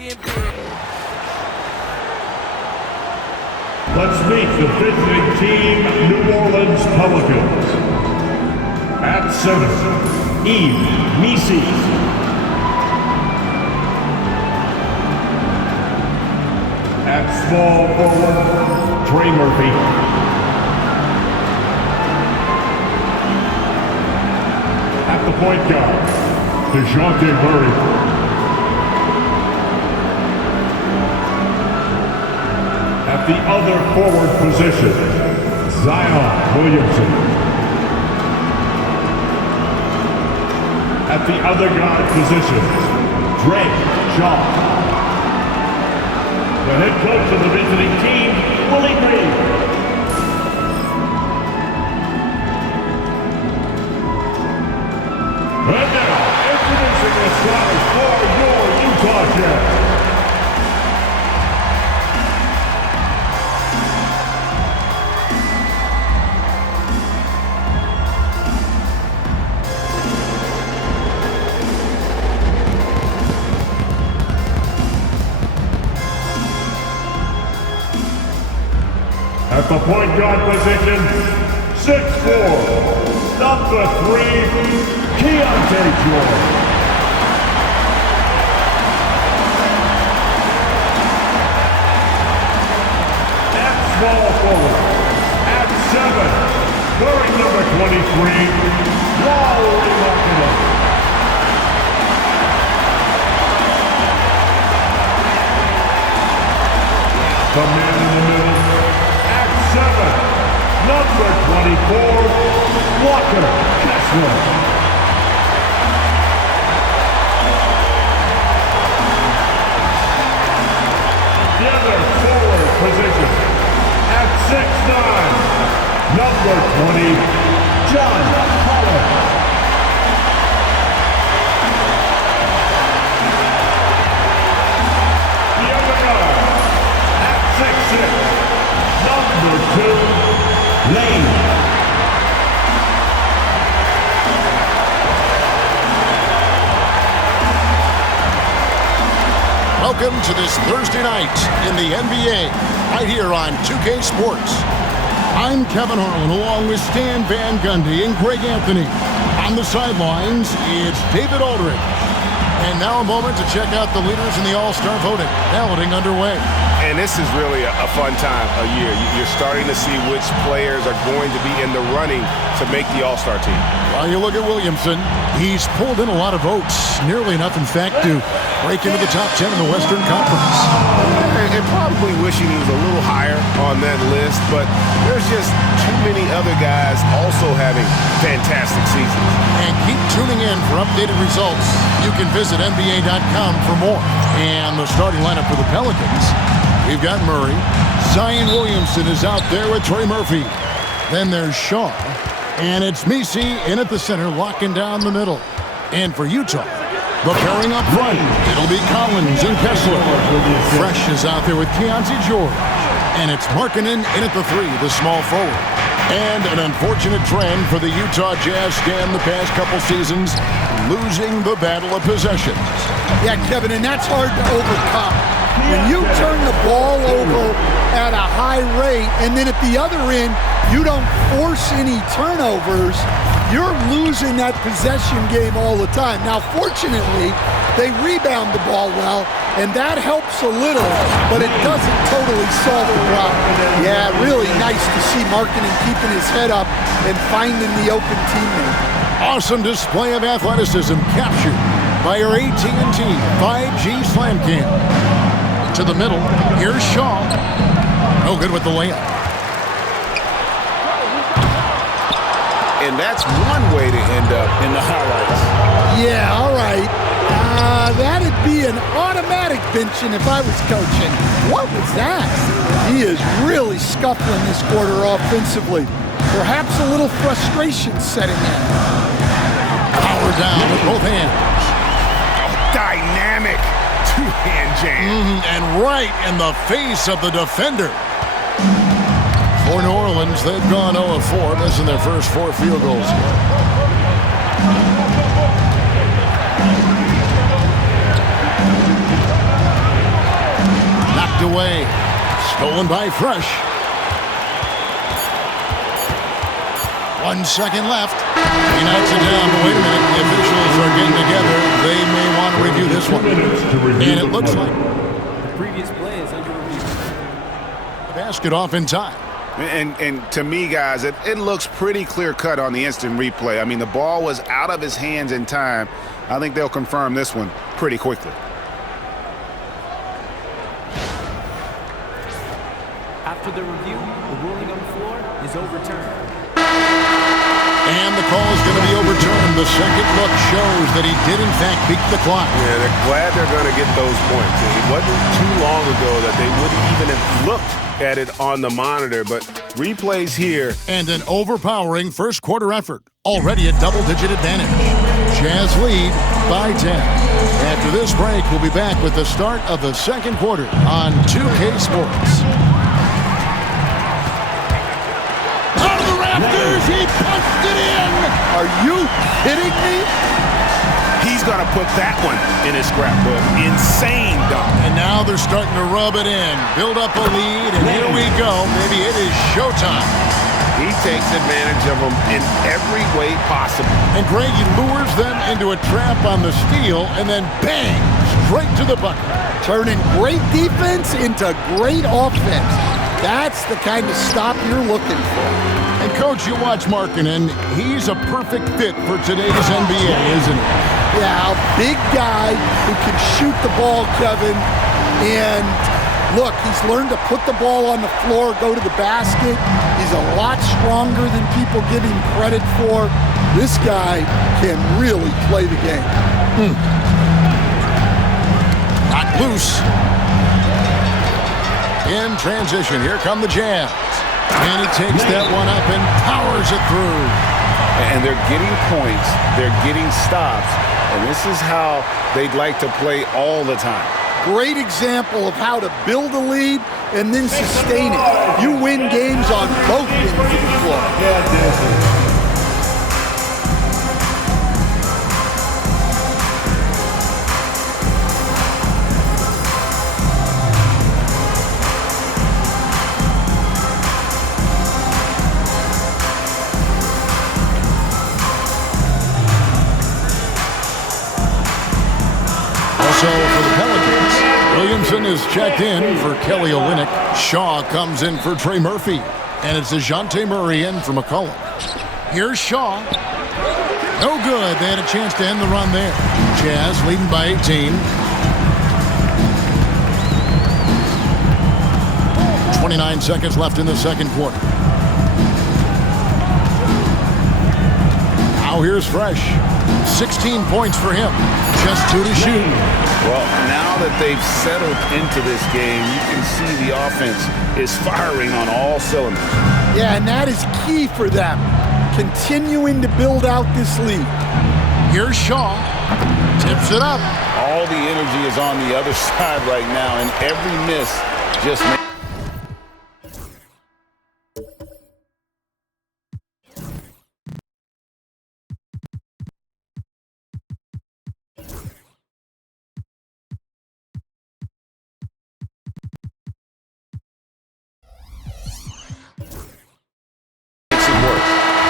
Let's meet the visiting team, New Orleans Pelicans. At center, Yves Missi. At small forward, Trey Murphy. At the point guard, DeJounte Murray. At the other forward position, Zion Williamson. At the other guard position, Drake Shaw. The head coach of the visiting team, Willie Green. And now, introducing the stars for your Utah Jazz. At the point guard position, 6'4", number 3, Keyonte George. At small forward, at 7, wearing number 23, Lauri Markkanen. The man in the middle, 7, number 24, Walker Kessler. The other forward position at 6'9", number 20, John Collins. The other guard at 6'6", number 2, Lane. Welcome to this Thursday night in the NBA, right here on 2K Sports. I'm Kevin Harlan, along with Stan Van Gundy and Greg Anthony. On the sidelines, it's David Aldridge. And now a moment to check out the leaders in the All-Star voting. Balloting underway. And this is really a fun time of year. You're starting to see which players are going to be in the running to make the All-Star team. Well, you look at Williamson. He's pulled in a lot of votes. Nearly enough, in fact, to break into the top 10 in the Western Conference. And probably wishing he was a little higher on that list, but there's just too many other guys also having fantastic seasons. And keep tuning in for updated results. You can visit NBA.com for more. And the starting lineup for the Pelicans. We've got Murray. Zion Williamson is out there with Trey Murphy. Then there's Shaw. And it's Missi in at the center, locking down the middle. And for Utah, the pairing up front, it'll be Collins and Kessler. Fresh is out there with Keyonte George. And it's Markkanen in at the 3, the small forward. And an unfortunate trend for the Utah Jazz stand the past couple seasons, losing the battle of possessions. Yeah, Kevin, and that's hard to overcome. When you turn the ball over at a high rate, and then at the other end, you don't force any turnovers, you're losing that possession game all the time. Now, fortunately, they rebound the ball well, and that helps a little, but it doesn't totally solve the problem. Yeah, really nice to see Markkanen keeping his head up and finding the open teammate. Awesome display of athleticism captured by our AT&T 5G Slam Cam. To the middle, here's Shaw. No good with the layup. And that's one way to end up in the highlights. Yeah, all right. That'd be an automatic benching if I was coaching. What was that? He is really scuffling this quarter offensively. Perhaps a little frustration setting in. Power down with both hands. Oh, dynamic two-hand jam. And right in the face of the defender. For New Orleans, they've gone 0-4, missing their first 4 field goals. away. Stolen by Fresh. 1 second left. He knocks it down. But wait a minute. The officials are getting together. They may want to review this one. And it looks like The previous play is under review. the basket off in time. And to me, guys, it looks pretty clear-cut on the instant replay. I mean, the ball was out of his hands in time. I think they'll confirm this one pretty quickly. After the review, the ruling on the floor is overturned. And the call is going to be overturned. The second look shows that he did, in fact, beat the clock. Yeah, they're glad they're going to get those points. It wasn't too long ago that they wouldn't even have looked at it on the monitor, but replays here. And an overpowering first quarter effort. Already a double-digit advantage. Jazz lead by 10. After this break, we'll be back with the start of the second quarter on 2K Sports. Out of the rafters, he punched it in! Are you kidding me? He's going to put that one in his scrapbook. Insane dunk. And now they're starting to rub it in. Build up a lead, and here we go. Maybe it is showtime. He takes advantage of them in every way possible. And Greg, he lures them into a trap on the steal, and then bang, straight to the bucket. Turning great defense into great offense. That's the kind of stop you're looking for. And Coach, you watch Markkanen. He's a perfect fit for today's NBA, isn't he? Yeah, a big guy who can shoot the ball, Kevin. And look, he's learned to put the ball on the floor, go to the basket. He's a lot stronger than people give him credit for. This guy can really play the game. Not loose. In transition, here come the Jazz. And he takes that one up and powers it through. And they're getting points. They're getting stops. And this is how they'd like to play all the time. Great example of how to build a lead and then sustain it. You win games on both ends of the floor. So for the Pelicans, Williamson is checked in for Kelly Olynyk. Shaw comes in for Trey Murphy. And it's DeJounte Murray in for McCollum. Here's Shaw. No good. They had a chance to end the run there. Jazz leading by 18. 29 seconds left in the second quarter. Now here's Fresh. 16 points for him. Just 2 to shoot. Well, now that they've settled into this game, you can see the offense is firing on all cylinders. Yeah, and that is key for them. Continuing to build out this lead. Here's Shaw. Tips it up. All the energy is on the other side right now, and every miss just makes.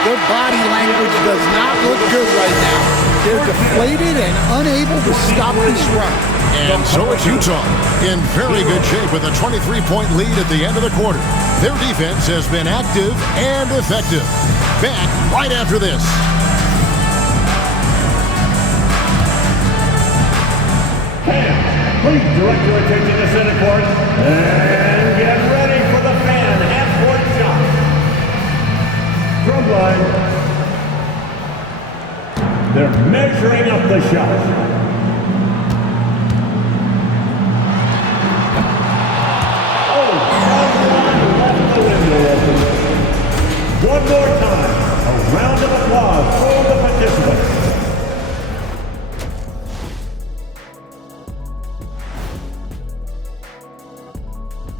Their body language does not look good right now. They're deflated and unable to stop this run. And so it's Utah in very good shape with a 23-point lead at the end of the quarter. Their defense has been active and effective. Back right after this. Please direct your attention to center court and get ready for the fan half-court shot. Drum line. They're measuring up the shot. Oh, someone left the window open. One more time, a round of applause for the participants.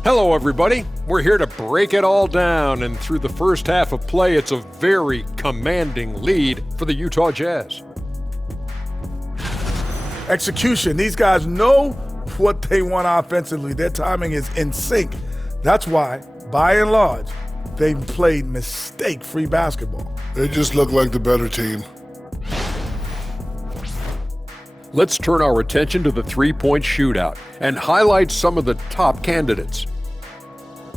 Hello, everybody. We're here to break it all down, and through the first half of play, it's a very commanding lead for the Utah Jazz. Execution. These guys know what they want offensively. Their timing is in sync. That's why, by and large, they've played mistake-free basketball. They just look like the better team. Let's turn our attention to the three-point shootout and highlight some of the top candidates.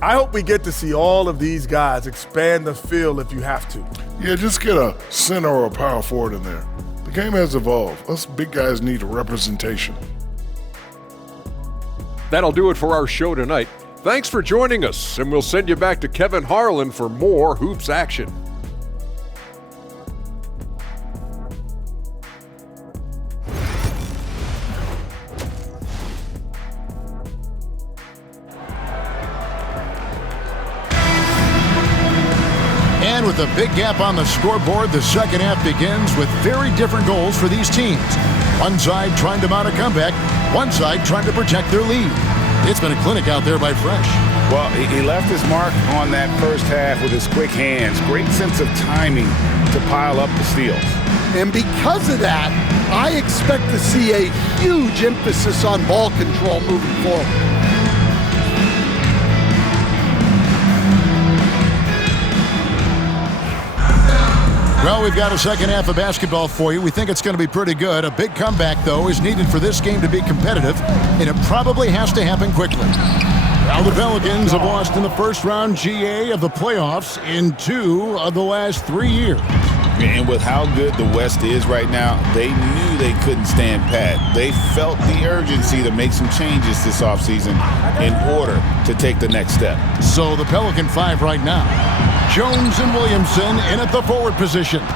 I hope we get to see all of these guys expand the field if you have to. Yeah, just get a center or a power forward in there. The game has evolved. Us big guys need a representation. That'll do it for our show tonight. Thanks for joining us, and we'll send you back to Kevin Harlan for more Hoops action. And with a big gap on the scoreboard, the second half begins with very different goals for these teams. One side trying to mount a comeback, one side trying to protect their lead. It's been a clinic out there by Fresh. Well, he left his mark on that first half with his quick hands. Great sense of timing to pile up the steals. And because of that, I expect to see a huge emphasis on ball control moving forward. Well, we've got a second half of basketball for you. We think it's going to be pretty good. A big comeback, though, is needed for this game to be competitive, and it probably has to happen quickly. Now the Pelicans have lost in the first round GA of the playoffs in 2 of the last 3 years. And with how good the West is right now, they knew they couldn't stand pat. They felt the urgency to make some changes this offseason in order to take the next step. So the Pelican 5 right now. Jones and Williamson in at the forward positions.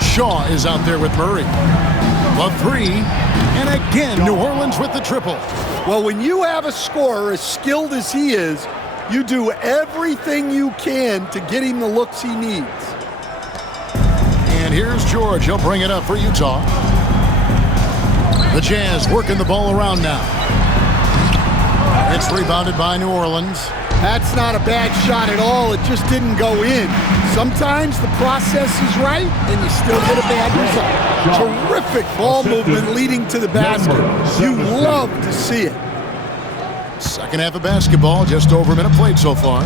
Shaw is out there with Murray. The 3, and again New Orleans with the triple. Well, when you have a scorer as skilled as he is, you do everything you can to get him the looks he needs. And here's George. He'll bring it up for Utah. The Jazz working the ball around now. It's rebounded by New Orleans. That's not a bad shot at all. It just didn't go in. Sometimes the process is right, and you still get a bad result. Terrific ball movement leading to the basket. You love to see it. Second half of basketball, just over a minute played so far.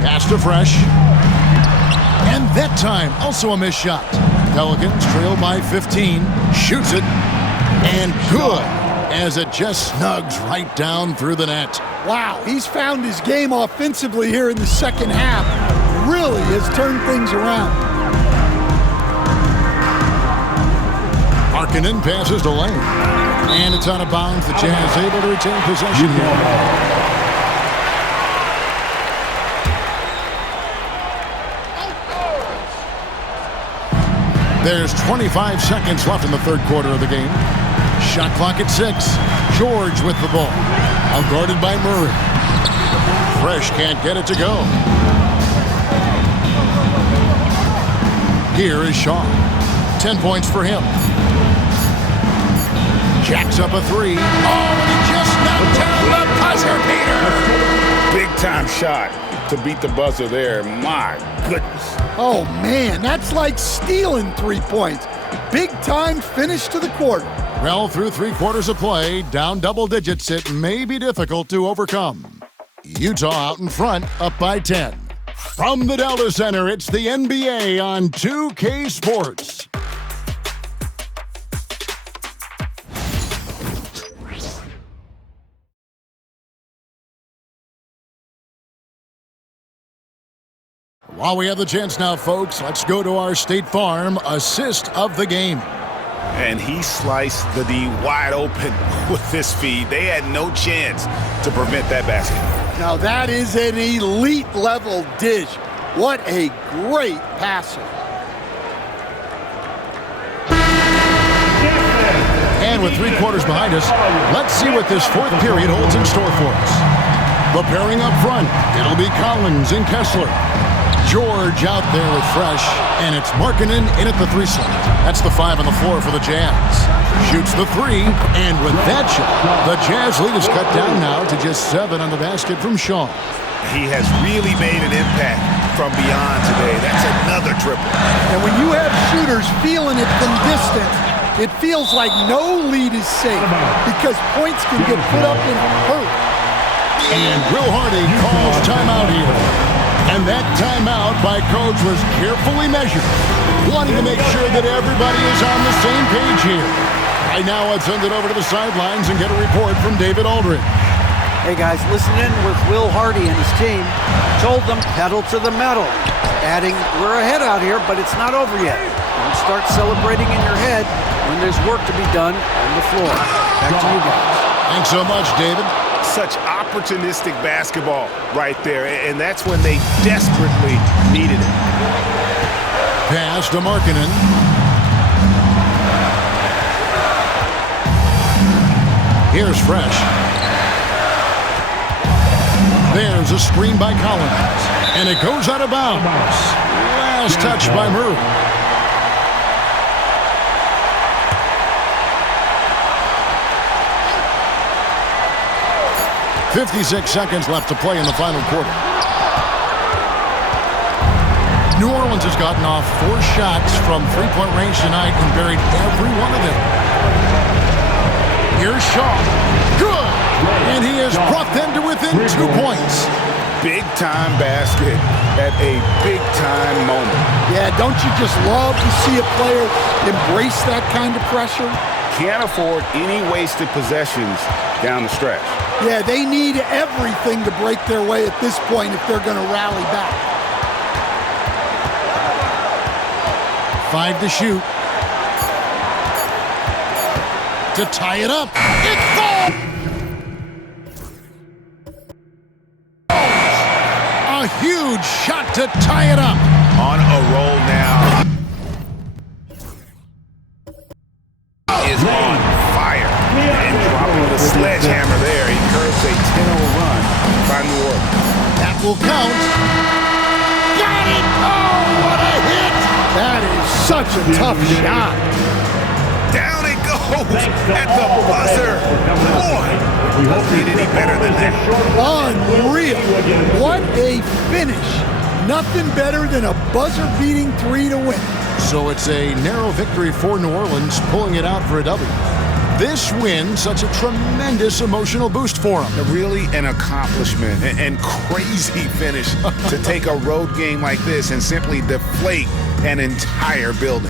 Pass to Fresh. And that time, also a missed shot. Pelicans trail by 15. Shoots it. And good, as it just snugs right down through the net. Wow, he's found his game offensively here in the second half. Really has turned things around. Markkanen passes to Lane. And it's out of bounds. The Jazz able to retain possession here. There's 25 seconds left in the third quarter of the game. Shot clock at 6. George with the ball. Outguarded by Murray. Fresh can't get it to go. Here is Shaw. 10 points for him. Jacks up a 3. Oh, and he just knocked down the buzzer beater. Big time shot to beat the buzzer there. My goodness. Oh, man, that's like stealing 3 points. Big time finish to the quarter. Well, through 3 quarters of play, down double digits, it may be difficult to overcome. Utah out in front, up by 10. From the Delta Center, it's the NBA on 2K Sports. While we have the chance now, folks, let's go to our State Farm assist of the game. And he sliced the D wide open with his feed. They had no chance to prevent that basket. Now that is an elite level dish. What a great passer. And with 3 quarters behind us, let's see what this fourth period holds in store for us. The pairing up front, it'll be Collins and Kessler. George out there with Fresh, and it's Markkanen in at the 3 slot. That's the 5 on the floor for the Jazz. Shoots the 3, and with that shot, the Jazz lead is cut down now to just 7 on the basket from Shaw. He has really made an impact from beyond today. That's another triple. And when you have shooters feeling it from distance, It feels like no lead is safe because points can get put up in a hurry. And Will Hardy calls timeout here. And that timeout by Coach was carefully measured, wanting to make sure that everybody is on the same page here. Right now, let's send it over to the sidelines and get a report from David Aldridge. Hey guys, listen in with Will Hardy and his team. Told them pedal to the metal, adding, we're ahead out here, but it's not over yet. Don't start celebrating in your head when there's work to be done on the floor. Back to you guys. Thanks so much, David. Such opportunistic basketball right there, and that's when they desperately needed it. Pass to Markkanen. Here's Fresh. There's a screen by Collins, and it goes out of bounds. Last touch by Murray. .56 seconds left to play in the final quarter. New Orleans has gotten off 4 shots from three-point range tonight and buried every one of them. Here's Shaw. Good! And he has brought them to within 2 points. Big-time basket at a big-time moment. Yeah, don't you just love to see a player embrace that kind of pressure? Can't afford any wasted possessions down the stretch. Yeah, they need everything to break their way at this point if they're going to rally back. 5 to shoot. To tie it up. It falls! A huge shot to tie it up. On a roll now. Is on fire. And dropping the sledgehammer there. He curves a 10-0 run by New Orleans. That will count. Got it! Oh, what a hit! That is such a tough shot. Down it goes at the buzzer. Boy, doesn't need any better than that. Unreal. What a finish. Nothing better than a buzzer-beating 3 to win. So it's a narrow victory for New Orleans, pulling it out for a W. This win, such a tremendous emotional boost for them. Really an accomplishment and crazy finish to take a road game like this and simply deflate an entire building.